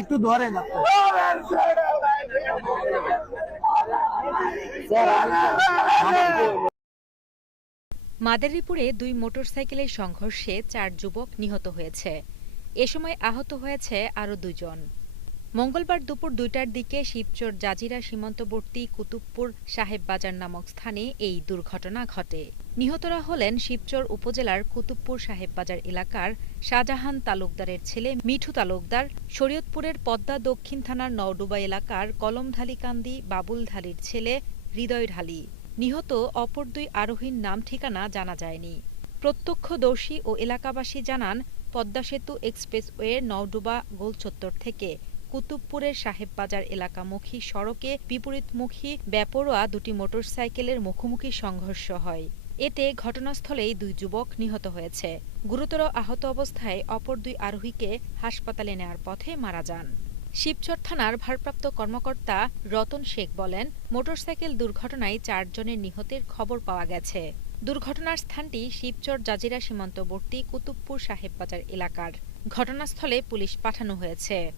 একটু মাদারীপুরে দুই মোটরসাইকেলের সংঘর্ষে চার যুবক নিহত হয়েছে। এ সময় আহত হয়েছে আরও দুজন। মঙ্গলবার দুপুর দুইটার দিকে শিবচর জাজিরা সীমান্তবর্তী কুতুবপুর সাহেব বাজার নামক স্থানে এই দুর্ঘটনা ঘটে। নিহতরা হলেন শিবচর উপজেলার কুতুবপুর সাহেব বাজার এলাকার শাহজাহান তালুকদারের ছেলে মিঠু তালুকদার, শরীয়তপুরের পদ্মা দক্ষিণ থানার নওডুবা এলাকার কলমঢালিকান্দি বাবুল ঢালির ছেলে হৃদয় ঢালি। নিহত অপর দুই আরোহীর নাম ঠিকানা জানা যায়নি। প্রত্যক্ষদর্শী ও এলাকাবাসী জানান, পদ্মা সেতু এক্সপ্রেসওয়ে নওডুবা গোলচত্বর থেকে কুতুবপুরের সাহেববাজার এলাকামুখী সড়কে বিপরীতমুখী বেপরোয়া দুটি মোটরসাইকেলের মুখোমুখি সংঘর্ষ হয়। এতে ঘটনাস্থলেই দুই যুবক নিহত হয়েছে। গুরুতর আহত অবস্থায় অপর দুই আরোহীকে হাসপাতালে নেয়ার পথে মারা যান। শিবচর থানার ভারপ্রাপ্ত কর্মকর্তা রতন শেখ বলেন, মোটরসাইকেল দুর্ঘটনায় চারজনের নিহতের খবর পাওয়া গেছে। দুর্ঘটনার স্থানটি শিবচর জাজিরা সীমান্তবর্তী কুতুবপুর সাহেববাজার এলাকার। ঘটনাস্থলে পুলিশ পাঠানো হয়েছে।